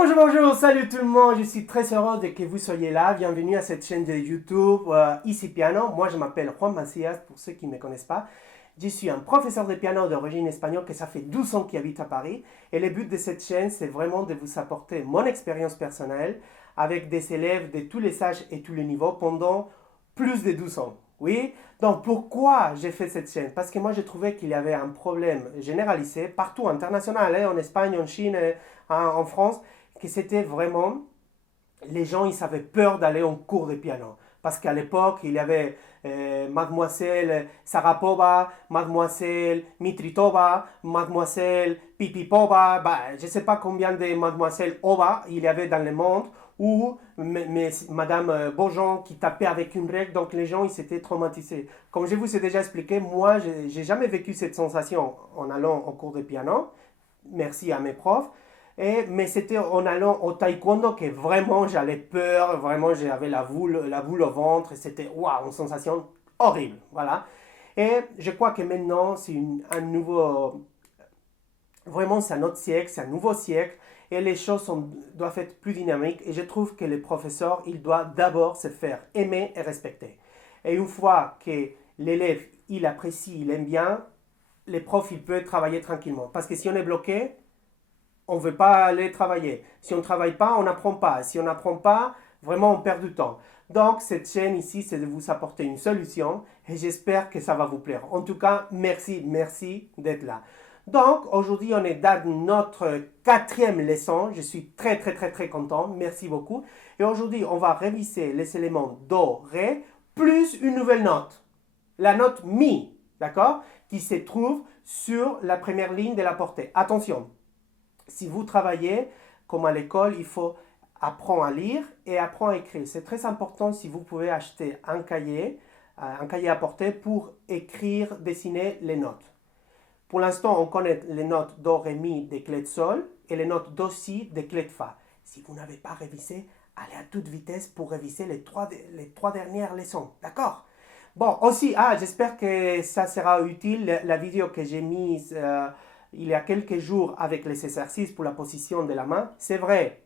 Bonjour, bonjour, salut tout le monde, je suis très heureux de que vous soyez là. Bienvenue à cette chaîne de YouTube Easy Piano. Moi je m'appelle Juan Macias, pour ceux qui ne me connaissent pas. Je suis un professeur de piano d'origine espagnole que ça fait 12 ans qu'il habite à Paris. Et le but de cette chaîne, c'est vraiment de vous apporter mon expérience personnelle avec des élèves de tous les âges et tous les niveaux pendant plus de 12 ans. Oui, donc pourquoi j'ai fait cette chaîne? Parce que moi j'ai trouvé qu'il y avait un problème généralisé partout, international, hein, en Espagne, en Chine, en France, que c'était vraiment, les gens, ils avaient peur d'aller en cours de piano. Parce qu'à l'époque, il y avait Mademoiselle Sarapova, Mademoiselle Mitritova, Mademoiselle Pipipova, bah, je ne sais pas combien de Mademoiselle Ova il y avait dans le monde, ou Madame Beaujean qui tapait avec une règle, donc les gens, ils s'étaient traumatisés. Comme je vous ai déjà expliqué, moi, je n'ai jamais vécu cette sensation en allant en cours de piano, merci à mes profs. Mais c'était en allant au taekwondo que vraiment j'avais peur, vraiment j'avais la boule au ventre, et c'était waouh, une sensation horrible. Voilà. Et je crois que maintenant c'est un nouveau, vraiment c'est un autre siècle, c'est un nouveau siècle, et les choses doivent être plus dynamiques. Et je trouve que le professeur, il doit d'abord se faire aimer et respecter. Et une fois que l'élève, il apprécie, il aime bien, les profs, il peut travailler tranquillement. Parce que si on est bloqué, on ne veut pas aller travailler. Si on ne travaille pas, on n'apprend pas. Si on n'apprend pas, vraiment, on perd du temps. Donc, cette chaîne ici, c'est de vous apporter une solution et j'espère que ça va vous plaire. En tout cas, merci d'être là. Donc, aujourd'hui, on est dans notre quatrième leçon. Je suis très content. Merci beaucoup. Et aujourd'hui, on va réviser les éléments Do, Ré, plus une nouvelle note. La note Mi, d'accord? Qui se trouve sur la première ligne de la portée. Attention, si vous travaillez comme à l'école, il faut apprendre à lire et apprendre à écrire. C'est très important si vous pouvez acheter un cahier à portée pour écrire, dessiner les notes. Pour l'instant, on connaît les notes Do, Ré, Mi des clés de Sol et les notes Do, Si des clés de Fa. Si vous n'avez pas révisé, allez à toute vitesse pour réviser les trois dernières leçons. D'accord? Bon, aussi, j'espère que ça sera utile, la vidéo que j'ai mise il y a quelques jours avec les exercices pour la position de la main. C'est vrai,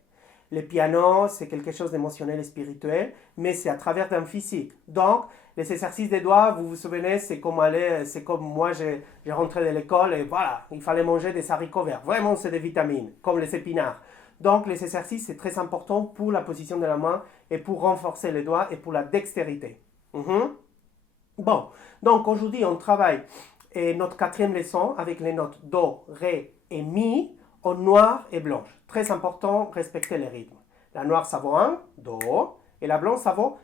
le piano, c'est quelque chose d'émotionnel et spirituel, mais c'est à travers d'un physique. Donc, les exercices des doigts, vous vous souvenez, c'est comme moi, j'ai rentré de l'école et voilà, il fallait manger des haricots verts. Vraiment, c'est des vitamines, comme les épinards. Donc, les exercices, c'est très important pour la position de la main et pour renforcer les doigts et pour la dextérité. Bon, donc aujourd'hui, on travaille notre quatrième leçon avec les notes Do, Ré et Mi en noir et blanche. Très important, respecter les rythmes. La noire, ça vaut 1, Do, et la blanche, ça vaut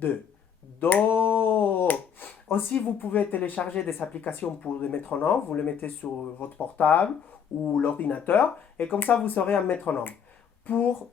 2. Do. Aussi, vous pouvez télécharger des applications pour le métronome. Vous le mettez sur votre portable ou l'ordinateur, et comme ça, vous aurez un métronome pour,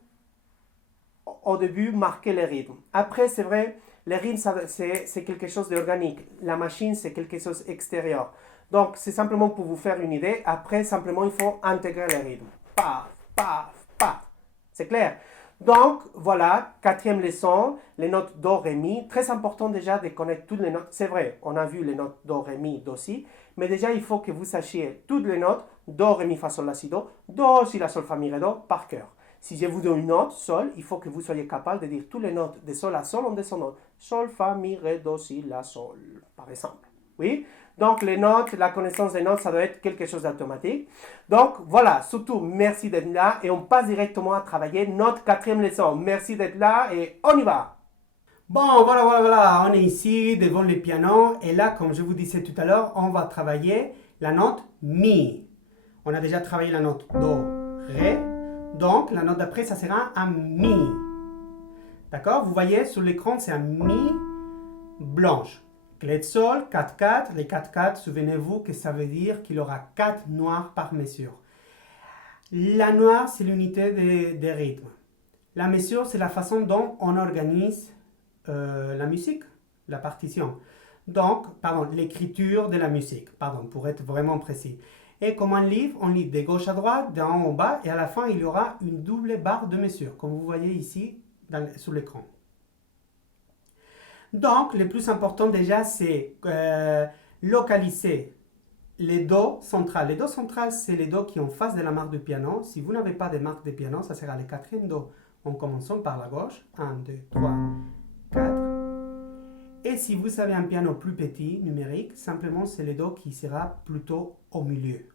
au début, marquer les rythmes. Après, c'est vrai, les rythmes, c'est quelque chose d'organique. La machine, c'est quelque chose d'extérieur. Donc, c'est simplement pour vous faire une idée. Après, simplement, il faut intégrer les rythmes. Paf, paf, paf. C'est clair? Donc, voilà, quatrième leçon, les notes Do, Ré, Mi. Très important déjà de connaître toutes les notes. C'est vrai, on a vu les notes Do, Ré, Mi, Do, Si. Mais déjà, il faut que vous sachiez toutes les notes. Do, Ré, Mi, Fa, Sol, La, Si, Do. Do, Si, La, Sol, Fa, Mi, Ré, Do, par cœur. Si je vous donne une note, Sol, il faut que vous soyez capable de dire toutes les notes de Sol à Sol en descendant. Sol, Fa, Mi, Ré, Do, Si, La, Sol, par exemple. Oui? Donc, les notes, la connaissance des notes, ça doit être quelque chose d'automatique. Donc, voilà, surtout, merci d'être là et on passe directement à travailler notre quatrième leçon. Merci d'être là et on y va! Bon, voilà, on est ici devant le piano et là, comme je vous disais tout à l'heure, on va travailler la note Mi. On a déjà travaillé la note Do, Ré. Donc, la note d'après, ça sera un Mi. D'accord? Vous voyez, sur l'écran, c'est un Mi blanche. Clé de Sol, 4-4. Les 4-4, souvenez-vous que ça veut dire qu'il aura 4 noirs par mesure. La noire, c'est l'unité des rythmes. La mesure, c'est la façon dont on organise la musique, la partition. Donc, l'écriture de la musique, pour être vraiment précis. Et comme on lit de gauche à droite, d'en haut en bas, et à la fin, il y aura une double barre de mesure, comme vous voyez ici sur l'écran. Donc, le plus important déjà, c'est localiser les Do centrales. Les Do centrales, c'est les Do qui sont en face de la marque du piano. Si vous n'avez pas de marque de piano, ça sera le quatrième Do en commençant par la gauche. 1, 2, 3, 4. Et si vous avez un piano plus petit, numérique, simplement c'est le Do qui sera plutôt au milieu.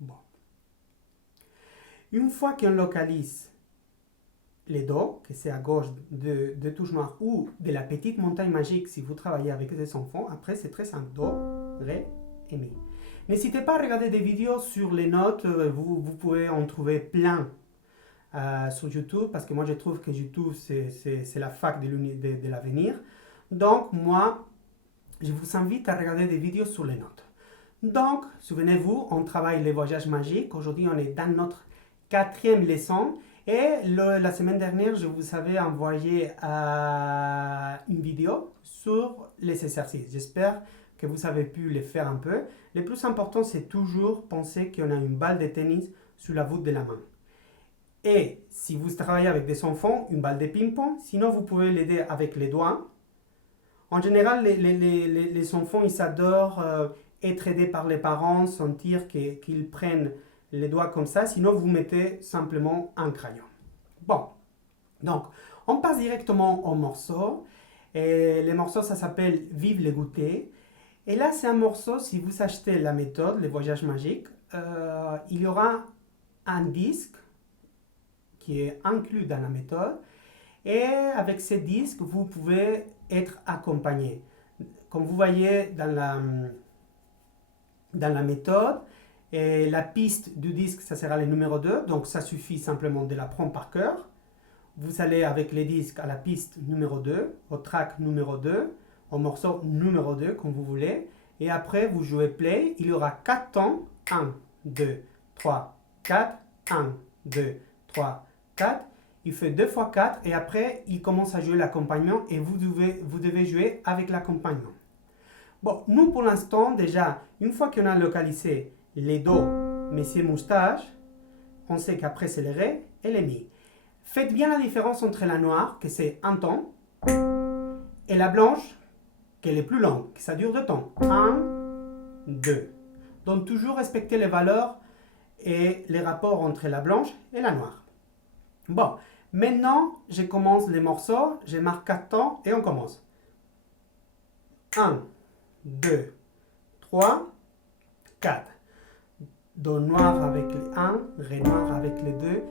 Bon. Une fois qu'on localise les Do, que c'est à gauche de touche noire ou de la petite montagne magique si vous travaillez avec des enfants, après c'est très simple. Do, Ré et Mi. N'hésitez pas à regarder des vidéos sur les notes, vous pouvez en trouver plein sur YouTube, parce que moi je trouve que YouTube c'est la fac de l'avenir. Donc moi, je vous invite à regarder des vidéos sur les notes. Donc, souvenez-vous, on travaille les voyages magiques. Aujourd'hui, on est dans notre quatrième leçon. Et la semaine dernière, je vous avais envoyé une vidéo sur les exercices. J'espère que vous avez pu les faire un peu. Le plus important, c'est toujours penser qu'on a une balle de tennis sur la voûte de la main. Et si vous travaillez avec des enfants, une balle de ping-pong. Sinon, vous pouvez l'aider avec les doigts. En général, les enfants, ils adorent être aidés par les parents, sentir qu'ils prennent les doigts comme ça. Sinon, vous mettez simplement un crayon. Bon, donc, on passe directement au morceau. Et les morceaux, ça s'appelle Vive les goûters. Et là, c'est un morceau, si vous achetez la méthode, les voyages magiques, il y aura un disque qui est inclus dans la méthode. Et avec ce disque, vous pouvez être accompagné. Comme vous voyez dans la méthode, et la piste du disque, ça sera le numéro 2, donc ça suffit simplement de la prendre par cœur. Vous allez avec les disques à la piste numéro 2, au track numéro 2, au morceau numéro 2, comme vous voulez. Et après, vous jouez play. Il y aura 4 temps. 1, 2, 3, 4. 1, 2, 3, 4. Il fait 2 fois 4 et après, il commence à jouer l'accompagnement et vous devez jouer avec l'accompagnement. Bon, nous pour l'instant, déjà, une fois qu'on a localisé les Do, Monsieur Moustache, on sait qu'après c'est les Ré et les Mi. Faites bien la différence entre la noire, que c'est un temps, et la blanche, qu'elle est plus longue, que ça dure 2 temps. 1, 2. Donc toujours respecter les valeurs et les rapports entre la blanche et la noire. Bon, maintenant je commence les morceaux, je marque 4 temps et on commence. 1, 2, 3, 4. Do noir avec les 1, Ré noir avec les 2,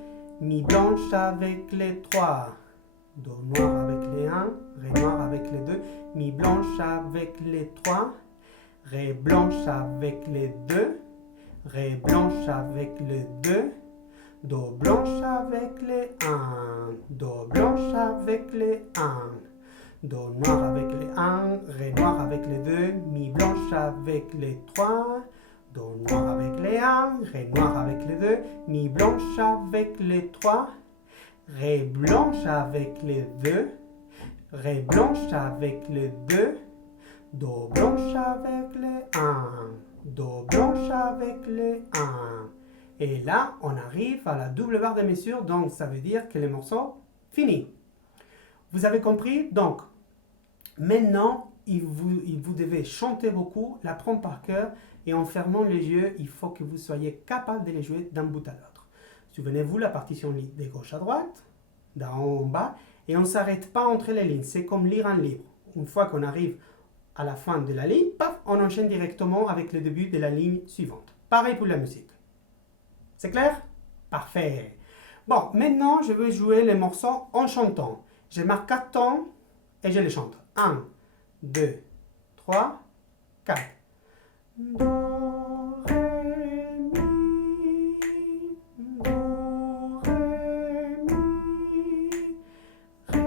Mi blanche avec les 3. Do noir avec les 1, Ré noir avec les 2, Mi blanche avec les 3, Ré blanche avec les 2, Ré blanche avec les 2, Do blanche avec les 1, Do blanche avec les 1, Do noir avec les 1, Ré noir avec les 2, Mi blanche avec les 3, Do noir avec les 1, Ré noir avec les 2, Mi blanche avec les 3, Ré blanche avec les 2, Ré blanche avec les 2, Do blanche avec les 1, Do blanche avec les 1. Et là, on arrive à la double barre de mesure, donc ça veut dire que le morceau fini. Vous avez compris? Donc, maintenant, vous devez chanter beaucoup, l'apprendre par cœur, et en fermant les yeux, il faut que vous soyez capable de les jouer d'un bout à l'autre. Souvenez-vous, la partition de gauche à droite, d'en haut en bas, et on ne s'arrête pas entre les lignes. C'est comme lire un livre. Une fois qu'on arrive à la fin de la ligne, paf, on enchaîne directement avec le début de la ligne suivante. Pareil pour la musique. C'est clair? Parfait. Bon, maintenant, je vais jouer les morceaux en chantant. Je marque 4 temps et je les chante. 1, 2, 3, 4. Do, ré, mi, do, ré, mi, ré,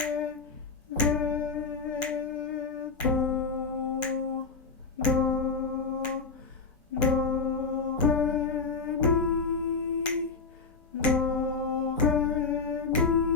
ré, do, do, ré, mi, do, ré, mi, ré,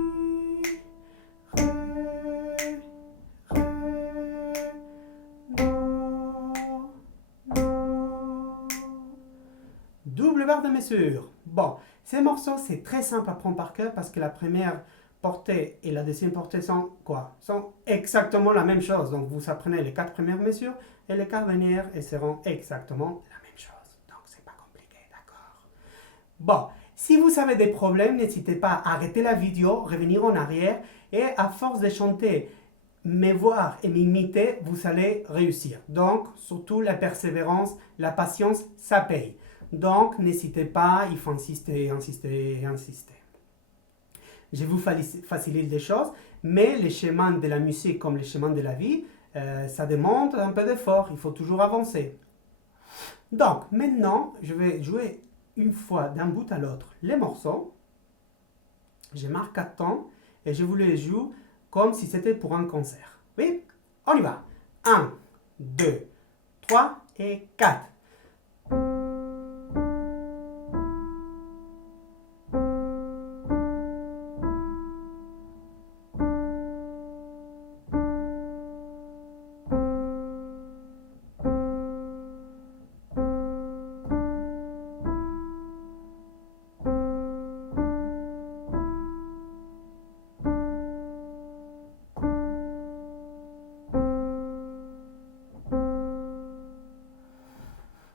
double barre de mesure. Bon, ces morceaux, c'est très simple à prendre par cœur parce que la première portée et la deuxième portée sont quoi? Sont exactement la même chose. Donc vous apprenez les 4 premières mesures et les 4 dernières et seront exactement la même chose. Donc c'est pas compliqué, d'accord? Bon, si vous avez des problèmes, n'hésitez pas à arrêter la vidéo, revenir en arrière et à force de chanter, me voir et m'imiter, vous allez réussir. Donc surtout la persévérance, la patience, ça paye. Donc n'hésitez pas, il faut insister, insister et insister. Je vous facilite les choses, mais les chemins de la musique comme les chemins de la vie, ça demande un peu d'effort, il faut toujours avancer. Donc maintenant, je vais jouer une fois d'un bout à l'autre les morceaux. Je marque 4 temps et je vous les joue comme si c'était pour un concert. Oui, on y va. 1, 2, 3 et 4.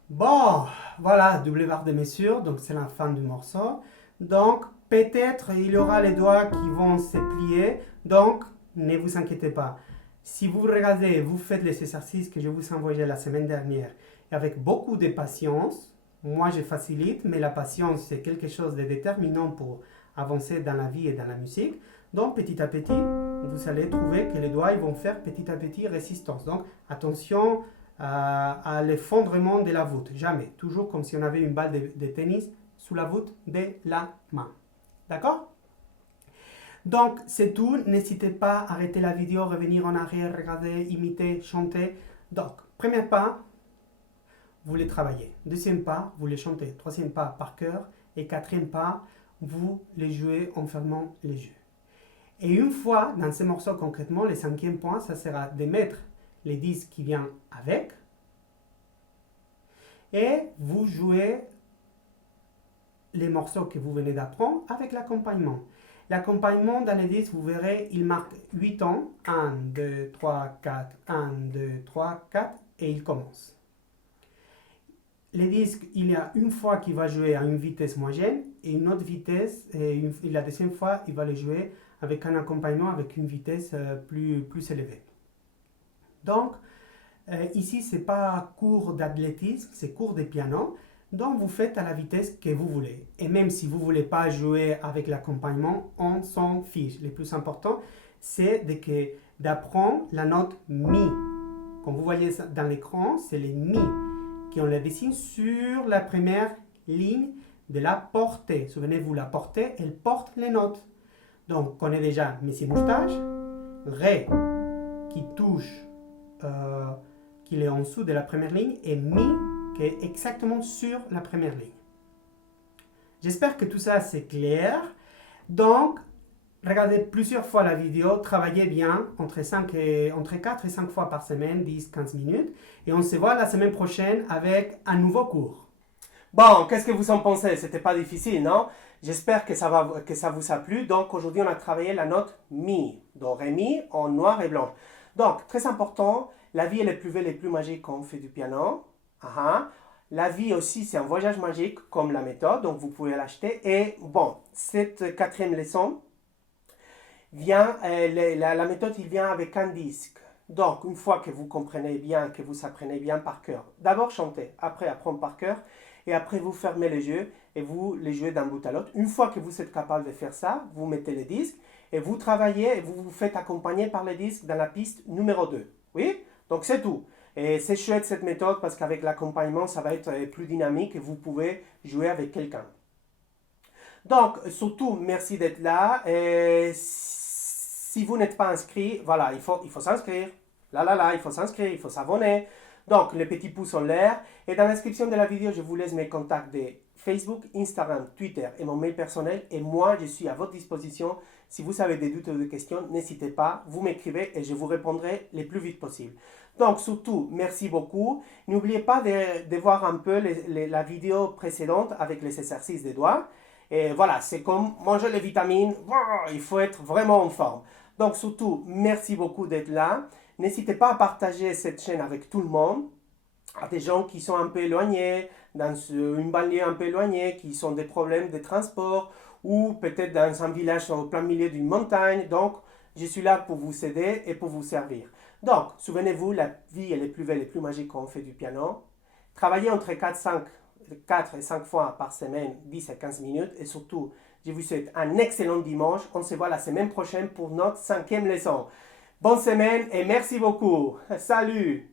Bon, voilà, double barre de mesure, donc c'est la fin du morceau. Donc, peut-être il y aura les doigts qui vont se plier, donc ne vous inquiétez pas. Si vous regardez, vous faites les exercices que je vous ai envoyés la semaine dernière, et avec beaucoup de patience, moi je facilite, mais la patience c'est quelque chose de déterminant pour avancer dans la vie et dans la musique. Donc petit à petit, vous allez trouver que les doigts ils vont faire petit à petit résistance. Donc attention à l'effondrement de la voûte. Jamais. Toujours comme si on avait une balle de tennis sous la voûte de la main. D'accord? Donc, c'est tout. N'hésitez pas à arrêter la vidéo, revenir en arrière, regarder, imiter, chanter. Donc, premier pas, vous les travaillez. Deuxième pas, vous les chantez. Troisième pas, par cœur. Et quatrième pas, vous les jouez en fermant les yeux. Et une fois, dans ces morceaux concrètement, le cinquième point, ça sera de mettre les disques qui viennent avec et vous jouez les morceaux que vous venez d'apprendre avec l'accompagnement. L'accompagnement dans les disques, vous verrez, il marque 8 temps. 1, 2, 3, 4, 1, 2, 3, 4 et il commence. Les disques, il y a une fois qu'il va jouer à une vitesse moyenne et une autre vitesse, et la deuxième fois, il va le jouer avec un accompagnement avec une vitesse plus élevée. Donc, ici, ce n'est pas cours d'athlétisme, c'est cours de piano. Donc, vous faites à la vitesse que vous voulez. Et même si vous ne voulez pas jouer avec l'accompagnement, on s'en fiche. Le plus important, c'est d'apprendre la note Mi. Comme vous voyez dans l'écran, c'est les Mi qui on les dessine sur la première ligne de la portée. Souvenez-vous, la portée, elle porte les notes. Donc, on connaît déjà Mi si moustache, Ré qui touche qu'il est en dessous de la première ligne et Mi qui est exactement sur la première ligne. J'espère que tout ça c'est clair. Donc, regardez plusieurs fois la vidéo, travaillez bien entre 4 et 5 fois par semaine, 10-15 minutes. Et on se voit la semaine prochaine avec un nouveau cours. Bon, qu'est-ce que vous en pensez? C'était pas difficile, non? J'espère que ça vous a plu. Donc aujourd'hui, on a travaillé la note Mi, Do, Ré, Mi en noir et blanc. Donc, très important, la vie est le plus belle et plus magique quand on fait du piano. La vie aussi, c'est un voyage magique comme la méthode, donc vous pouvez l'acheter. Et bon, cette quatrième leçon vient, la méthode, il vient avec un disque. Donc, une fois que vous comprenez bien, que vous apprenez bien par cœur, d'abord chanter, après apprendre par cœur, et après vous fermez les yeux et vous les jouez d'un bout à l'autre. Une fois que vous êtes capable de faire ça, vous mettez les disques et vous travaillez et vous vous faites accompagner par les disques dans la piste numéro 2. Oui? Donc c'est tout. Et c'est chouette cette méthode parce qu'avec l'accompagnement, ça va être plus dynamique et vous pouvez jouer avec quelqu'un. Donc, surtout, merci d'être là. Et si vous n'êtes pas inscrit, voilà, il faut s'inscrire. Il faut s'inscrire, il faut s'abonner. Donc, le petit pouce en l'air. Et dans la description de la vidéo, je vous laisse mes contacts de Facebook, Instagram, Twitter et mon mail personnel. Et moi, je suis à votre disposition. Si vous avez des doutes ou des questions, n'hésitez pas, vous m'écrivez et je vous répondrai le plus vite possible. Donc, surtout, merci beaucoup. N'oubliez pas de voir un peu la vidéo précédente avec les exercices des doigts. Et voilà, c'est comme manger les vitamines, il faut être vraiment en forme. Donc surtout, merci beaucoup d'être là. N'hésitez pas à partager cette chaîne avec tout le monde, à des gens qui sont un peu éloignés, dans une banlieue un peu éloignée, qui ont des problèmes de transport, ou peut-être dans un village au plein milieu d'une montagne. Donc, je suis là pour vous aider et pour vous servir. Donc, souvenez-vous, la vie elle est plus belle et plus magique quand on fait du piano. Travaillez entre 4 et 5 fois par semaine, 10 à 15 minutes. Et surtout, je vous souhaite un excellent dimanche. On se voit la semaine prochaine pour notre 5e leçon. Bonne semaine et merci beaucoup. Salut!